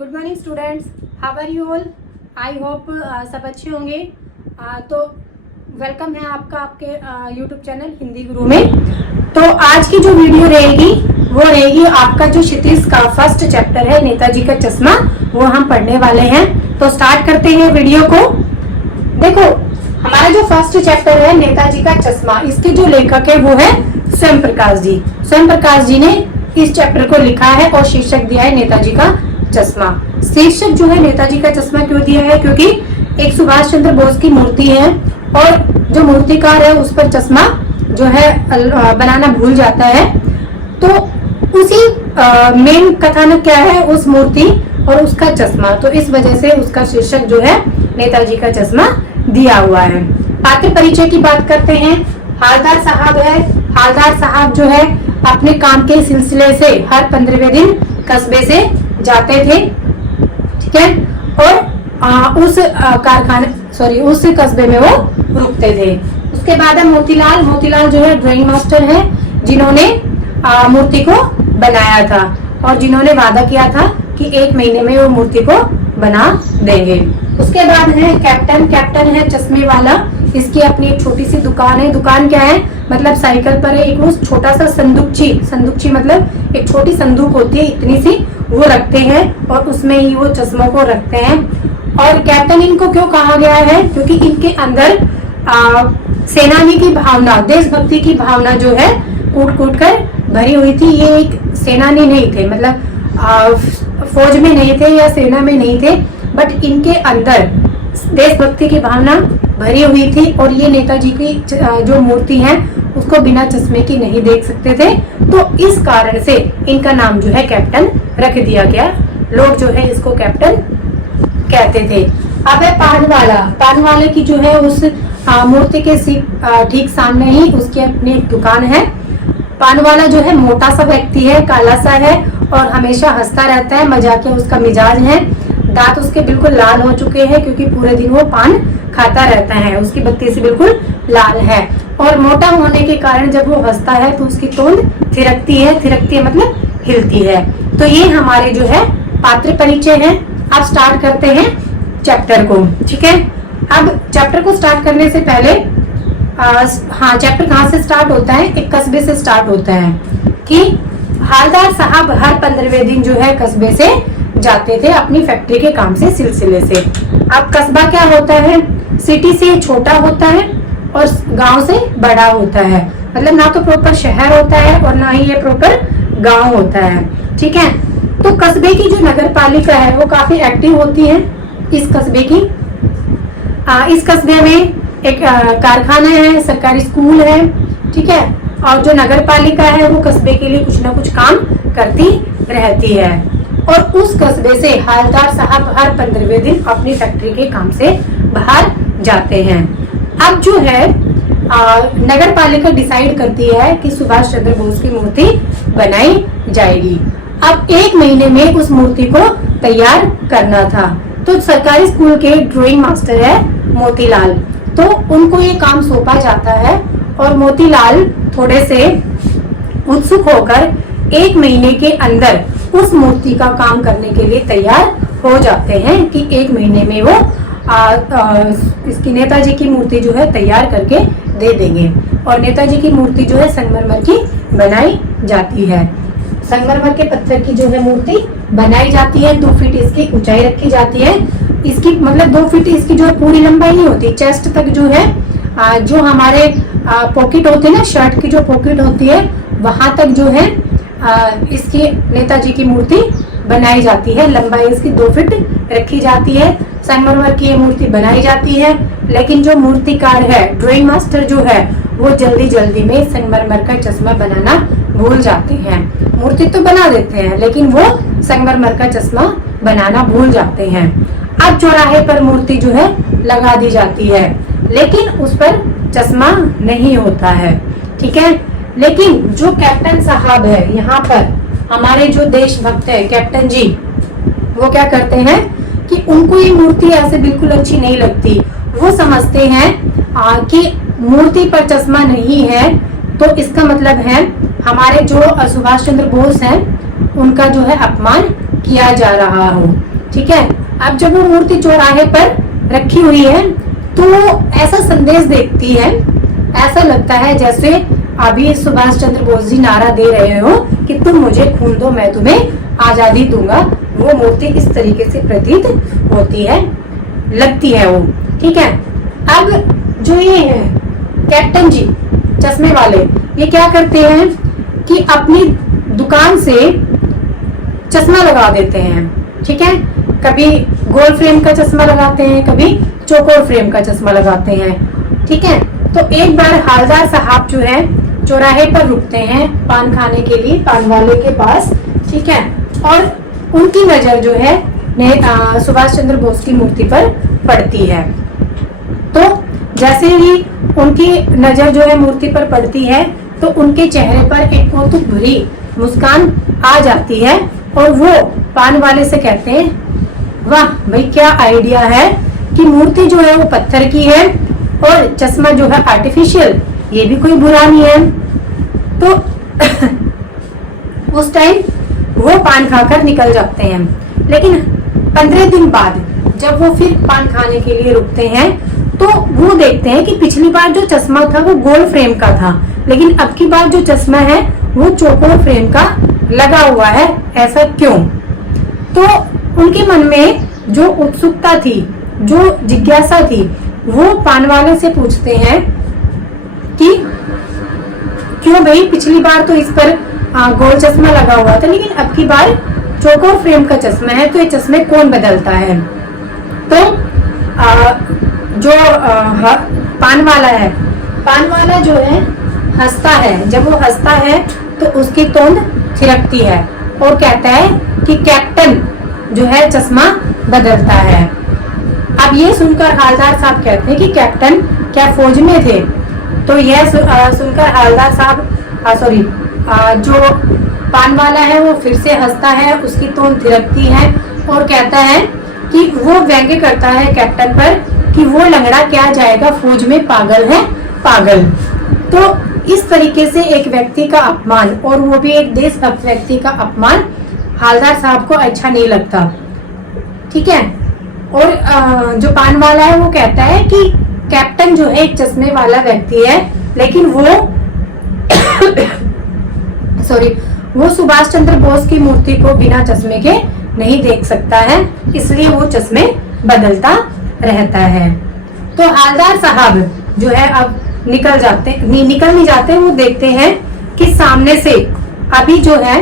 Good morning students, how are you all. I hope सब अच्छे होंगे। तो वेलकम है आपका आपके यूट्यूब चैनल हिंदी गुरु में। तो आज की जो वीडियो रहेगी वो रहेगी आपका जो क्षितिज का फर्स्ट चैप्टर है नेताजी का चश्मा, वो हम पढ़ने वाले हैं। तो स्टार्ट करते हैं वीडियो को। देखो, हमारा जो फर्स्ट चैप्टर है नेताजी का चश्मा, इसके जो लेखक है वो है स्वयं प्रकाश जी। स्वयं प्रकाश जी ने इस चैप्टर को लिखा है और शीर्षक दिया है नेताजी का चश्मा। शीर्षक जो है नेताजी का चश्मा क्यों दिया है? क्योंकि एक सुभाष चंद्र बोस की मूर्ति है और जो मूर्तिकार है उस पर चश्मा जो है बनाना भूल जाता है। तो उसी मेन कथानक क्या है, उस मूर्ति और उसका चश्मा। तो इस वजह से उसका शीर्षक जो है नेताजी का चश्मा दिया हुआ है। पात्र परिचय की बात करते हैं। हालदार साहब है। हालदार साहब जो है अपने काम के सिलसिले से हर 15वें दिन कस्बे से जाते थे, ठीक है, और उस उस कस्बे में वो रुकते थे। उसके बाद है मोतीलाल। मोतीलाल जो है ड्राइंग मास्टर है, जिन्होंने मूर्ति को बनाया था और जिन्होंने वादा किया था कि 1 महीने में वो मूर्ति को बना देंगे। उसके बाद है कैप्टन। कैप्टन है चश्मे वाला। इसकी अपनी एक छोटी सी दुकान है। दुकान क्या है, मतलब साइकिल पर है एक वो छोटा सा संदूकची मतलब एक छोटी संदूक होती है इतनी सी, वो रखते हैं और उसमें ही वो चश्मों को रखते हैं। और कैप्टन इनको क्यों कहा गया है? क्योंकि इनके अंदर सेनानी की भावना, देशभक्ति की भावना जो है कूट कूट कर भरी हुई थी। ये एक सेनानी नहीं थे, मतलब फौज में नहीं थे या सेना में नहीं थे, बट इनके अंदर देशभक्ति की भावना भरी हुई थी। और ये नेताजी की जो मूर्ति है उसको बिना चश्मे की नहीं देख सकते थे, तो इस कारण से इनका नाम जो है कैप्टन रख दिया गया। लोग जो है इसको कैप्टन कहते थे। अब है पानवाला। पानवाले की जो है उस मूर्ति के ठीक सामने ही उसकी अपनी एक दुकान है। पानवाला जो है मोटा सा व्यक्ति है, काला सा है और हमेशा हंसता रहता है, मजाकिया उसका मिजाज है। दांत उसके बिल्कुल लाल हो चुके हैं क्योंकि पूरे दिन वो पान खाता रहता है। उसकी बत्ती से बिल्कुल लाल है और मोटा होने के कारण जब वो हंसता है तो उसकी तोंद थिरकती है मतलब हिलती है। तो ये हमारे जो है पात्र परिचय है। अब स्टार्ट करते हैं चैप्टर को, ठीक है। अब चैप्टर को स्टार्ट करने से पहले चैप्टर कहाँ से स्टार्ट होता है? एक कस्बे से स्टार्ट होता है कि हालदार साहब हर 15वें दिन जो है कस्बे से जाते थे अपनी फैक्ट्री के काम से सिलसिले से। अब कस्बा क्या होता है? सिटी से छोटा होता है और गांव से बड़ा होता है। मतलब ना तो प्रॉपर शहर होता है और ना ही ये प्रॉपर गांव होता है, ठीक है। तो कस्बे की जो नगर पालिका है वो काफी एक्टिव होती है इस कस्बे की। इस कस्बे में एक कारखाना है, सरकारी स्कूल है, ठीक है। और जो नगर पालिका है वो कस्बे के लिए कुछ ना कुछ काम करती रहती है। और उस कस्बे से हालदार साहब हर 15वें दिन अपनी फैक्ट्री के काम से बाहर जाते हैं। अब जो है नगर पालिका डिसाइड करती है कि सुभाष चंद्र बोस की मूर्ति बनाई जाएगी। अब 1 महीने में उस मूर्ति को तैयार करना था। तो सरकारी स्कूल के ड्राइंग मास्टर है मोतीलाल, तो उनको ये काम सौंपा जाता है और मोतीलाल थोड़े से उत्सुक होकर 1 महीने के अंदर उस मूर्ति का काम करने के लिए तैयार हो जाते हैं कि 1 महीने में वो इसकी नेताजी की मूर्ति जो है तैयार करके दे देंगे। और नेताजी की मूर्ति जो है संगमरमर की बनाई जाती है। संगमरमर के पत्थर की जो है मूर्ति बनाई जाती है। 2 फीट इसकी ऊंचाई रखी जाती है। इसकी मतलब 2 फीट इसकी जो है पूरी लंबाई नहीं होती, चेस्ट तक जो है जो हमारे पॉकेट होते हैं ना, शर्ट की जो पॉकेट होती है वहां तक जो है इसकी नेताजी की मूर्ति बनाई जाती है। लंबाई इसकी 2 फीट रखी जाती है। संगमरमर की ये मूर्ति बनाई जाती है, लेकिन जो मूर्तिकार है, ड्राइंग मास्टर जो है, वो जल्दी में संगमरमर का चश्मा बनाना भूल जाते हैं। मूर्ति तो बना देते हैं लेकिन वो संगमरमर का चश्मा बनाना भूल जाते हैं। अब चौराहे पर मूर्ति जो है लगा दी जाती है, लेकिन उस पर चश्मा नहीं होता है, ठीक है। लेकिन जो कैप्टन साहब है यहाँ पर, हमारे जो देशभक्त है कैप्टन जी, वो क्या करते हैं कि उनको ये मूर्ति ऐसे बिल्कुल अच्छी नहीं लगती। वो समझते हैं कि मूर्ति पर चश्मा नहीं है तो इसका मतलब है हमारे जो सुभाष चंद्र बोस हैं उनका जो है अपमान किया जा रहा हो। ठीक है, अब जब वो मूर्ति चौराहे पर रखी हुई है तो ऐसा संदेश देती है, ऐसा लगता है जैसे अभी सुभाष चंद्र बोस जी नारा दे रहे हो कि तुम मुझे खून दो मैं तुम्हें आजादी दूंगा। वो मूर्ति इस तरीके से प्रतीत होती है, लगती है वो। ठीक है, अब जो ये है कैप्टन जी चश्मे वाले, ये क्या करते हैं कि अपनी दुकान से चश्मा लगा देते हैं। ठीक है, कभी गोल फ्रेम का चश्मा लगाते हैं, कभी चौकोर फ्रेम का चश्मा लगाते हैं। ठीक है, तो एक बार हालदार साहब जो है चौराहे पर रुकते हैं पान खाने के लिए, पान वाले के पास। ठीक है, और उनकी नजर जो है सुभाष चंद्र बोस की मूर्ति पर पड़ती है। तो जैसे ही उनकी नजर जो है मूर्ति पर पड़ती है तो उनके चेहरे पर एक कौतुक भरी मुस्कान आ जाती है और वो पान वाले से कहते हैं, वाह भाई क्या आइडिया है कि मूर्ति जो है वो पत्थर की है और चश्मा जो है आर्टिफिशियल, ये भी कोई बुरा नहीं है। तो उस टाइम वो पान खाकर निकल जाते हैं। लेकिन 15 दिन बाद जब वो फिर पान खाने के लिए रुकते हैं तो वो देखते हैं कि पिछली बार जो चश्मा था वो गोल फ्रेम का था, लेकिन अब की बार जो चश्मा है वो चौकोर फ्रेम का लगा हुआ है। ऐसा क्यों? तो उनके मन में जो उत्सुकता थी, जो जिज्ञासा थी, वो पान वाले से पूछते हैं कि क्यों भाई, पिछली बार तो इस पर गोल चश्मा लगा हुआ था लेकिन अब की बार चौकोर फ्रेम का चश्मा है, तो ये चश्मे कौन बदलता है? तो जो पान वाला है, पान वाला जो है हंसता है। जब वो हंसता है तो उसकी तोंद थिरकती है और कहता है कि कैप्टन जो है चश्मा बदलता है। अब ये सुनकर हालदार साहब कहते हैं कि कैप्टन क्या फौज में थे? तो यह सुनकर हालदार साहब जो पान वाला है वो फिर से हंसता है, उसकी तोंद थिरकती है और कहता है कि वो व्यंग्य करता है कैप्टन पर कि वो लंगड़ा क्या जाएगा, फौज में पागल है पागल। तो इस तरीके से एक व्यक्ति का अपमान, और वो भी एक देशभक्त व्यक्ति का अपमान, हालदार साहब को अच्छा नहीं लगता। ठीक है, और जो पान वाला है वो कहता है कि कैप्टन जो है एक चश्मे वाला व्यक्ति है, लेकिन वो वो सुभाष चंद्र बोस की मूर्ति को बिना चश्मे के नहीं देख सकता है, इसलिए वो चश्मे बदलता रहता है। तो हालदार साहब जो है अब निकल नहीं जाते, वो देखते हैं कि सामने से अभी जो है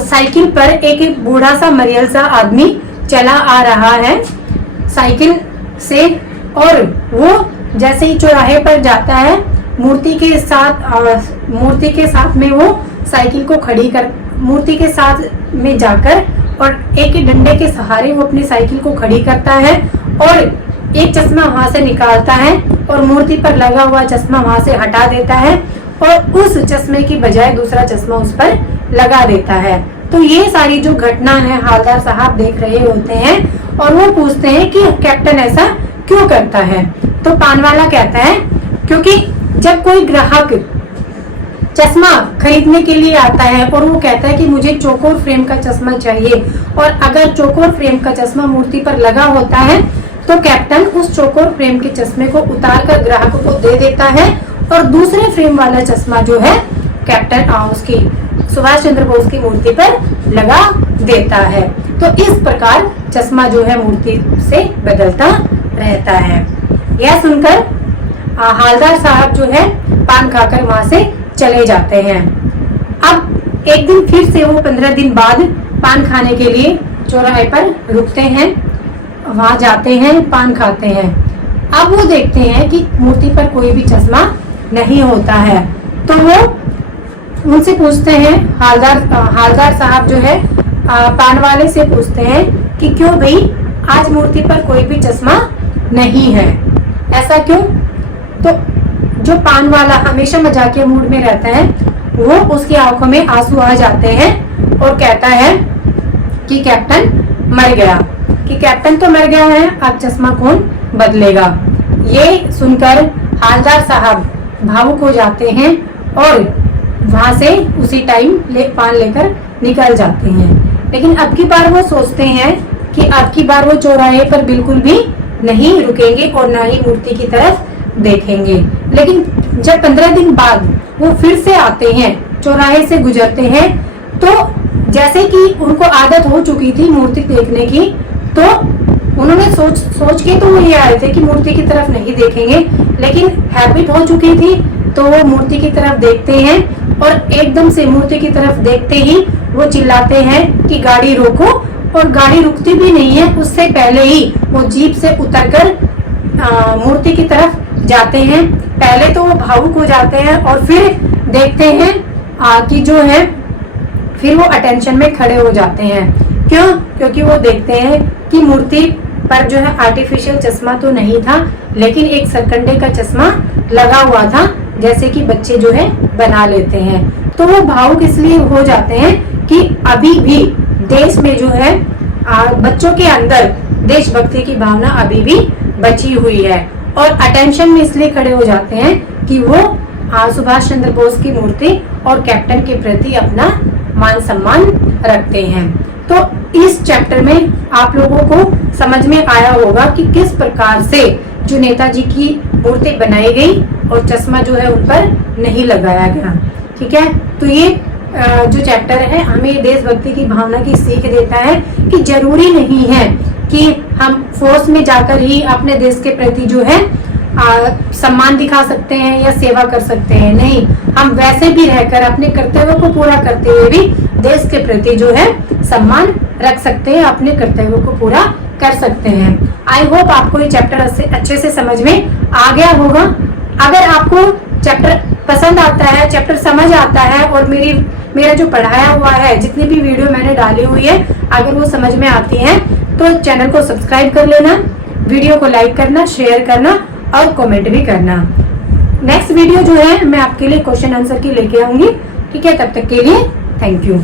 साइकिल पर एक बूढ़ा सा मरियल सा आदमी चला आ रहा है साइकिल से, और वो जैसे ही चौराहे पर जाता है मूर्ति के साथ में वो साइकिल को खड़ी कर, मूर्ति के साथ में जाकर और एक डंडे के सहारे वो अपनी साइकिल को खड़ी करता है और एक चश्मा वहां से निकालता है और मूर्ति पर लगा हुआ चश्मा वहां से हटा देता है और उस चश्मे की बजाय दूसरा चश्मा उस पर लगा देता है। तो ये सारी जो घटना है हालदार साहब देख रहे होते हैं और वो पूछते हैं कि कैप्टन ऐसा क्यों करता है? तो पान वाला कहता है क्योंकि जब कोई ग्राहक चश्मा खरीदने के लिए आता है और वो कहता है कि मुझे चौकोर फ्रेम का चश्मा चाहिए, और अगर चौकोर फ्रेम का चश्मा मूर्ति पर लगा होता है तो कैप्टन उस चौकोर फ्रेम के चश्मे को उतार कर ग्राहक को दे देता है और दूसरे फ्रेम वाला चश्मा जो है कैप्टन उसकी सुभाष चंद्र बोस की मूर्ति पर लगा देता है। तो इस प्रकार चश्मा जो है मूर्ति से बदलता रहता है। यह सुनकर हालदार साहब जो है पान खाकर वहां से चले जाते हैं। अब एक दिन फिर से वो 15 दिन बाद पान खाने के लिए चौराहे पर रुकते हैं, वहां जाते हैं, पान खाते हैं। अब वो देखते हैं कि मूर्ति पर कोई भी चश्मा नहीं होता है, तो वो उनसे पूछते हैं, हालदार साहब जो है पान वाले से पूछते हैं कि क्यों भाई आज मूर्ति पर कोई भी चश्मा नहीं है, ऐसा क्यों? तो जो पान वाला हमेशा मजाकिया मूड में रहता है वो उसकी आंखों में आंसू आ जाते हैं और कहता है कि कैप्टन मर गया, कि कैप्टन तो मर गया है, अब चश्मा कौन बदलेगा। ये सुनकर हालदार साहब भावुक हो जाते हैं और वहां से उसी टाइम पान लेकर निकल जाते हैं। लेकिन अब की बार वो सोचते हैं कि अब की बार वो चौराहे पर बिल्कुल भी नहीं रुकेंगे और ना ही मूर्ति की तरफ देखेंगे। लेकिन जब 15 दिन बाद वो फिर से आते हैं, चौराहे से गुजरते हैं, तो जैसे कि उनको आदत हो चुकी थी मूर्ति देखने की, तो उन्होंने सोच के तो वो ये आए थे कि मूर्ति की तरफ नहीं देखेंगे, लेकिन हैबिट हो चुकी थी तो वो मूर्ति की तरफ देखते हैं और एकदम से मूर्ति की तरफ देखते ही वो चिल्लाते हैं कि गाड़ी रोको, और गाड़ी रुकती भी नहीं है, उससे पहले ही वो जीप से उतरकर मूर्ति की तरफ जाते हैं। पहले तो वो भावुक हो जाते हैं और फिर देखते हैं कि जो है फिर वो अटेंशन में खड़े हो जाते हैं। क्यों? क्योंकि वो देखते हैं कि मूर्ति पर जो है आर्टिफिशियल चश्मा तो नहीं था, लेकिन एक सरकंडे का चश्मा लगा हुआ था, जैसे कि बच्चे जो है बना लेते हैं। तो वो भावुक इसलिए हो जाते हैं कि अभी भी देश में जो है बच्चों के अंदर देशभक्ति की भावना अभी भी बची हुई है, और अटेंशन में इसलिए खड़े हो जाते हैं कि वो सुभाष चंद्र बोस की मूर्ति और कैप्टन के प्रति अपना मान सम्मान रखते हैं। तो इस चैप्टर में आप लोगों को समझ में आया होगा कि किस प्रकार से जो नेताजी की मूर्ति बनाई गई और चश्मा जो है उन पर नहीं लगाया गया। ठीक है, तो ये जो चैप्टर है हमें देशभक्ति की भावना की सीख देता है कि जरूरी नहीं है कि हम फोर्स में जाकर ही अपने देश के प्रति जो है सम्मान दिखा सकते हैं या सेवा कर सकते हैं। नहीं, हम वैसे भी रहकर अपने कर्तव्यों को पूरा करते हुए भी देश के प्रति जो है सम्मान रख सकते हैं, अपने कर्तव्यों को पूरा कर सकते हैं। आई होप आपको ये चैप्टर अच्छे से समझ में आ गया होगा। अगर आपको चैप्टर पसंद आता है, चैप्टर समझ आता है और मेरा जो पढ़ाया हुआ है, जितनी भी वीडियो मैंने डाली हुई है, अगर वो समझ में आती है तो चैनल को सब्सक्राइब कर लेना, वीडियो को लाइक करना, शेयर करना और कमेंट भी करना। नेक्स्ट वीडियो जो है मैं आपके लिए क्वेश्चन आंसर की लेके आऊंगी। ठीक है, तब तक के लिए थैंक यू।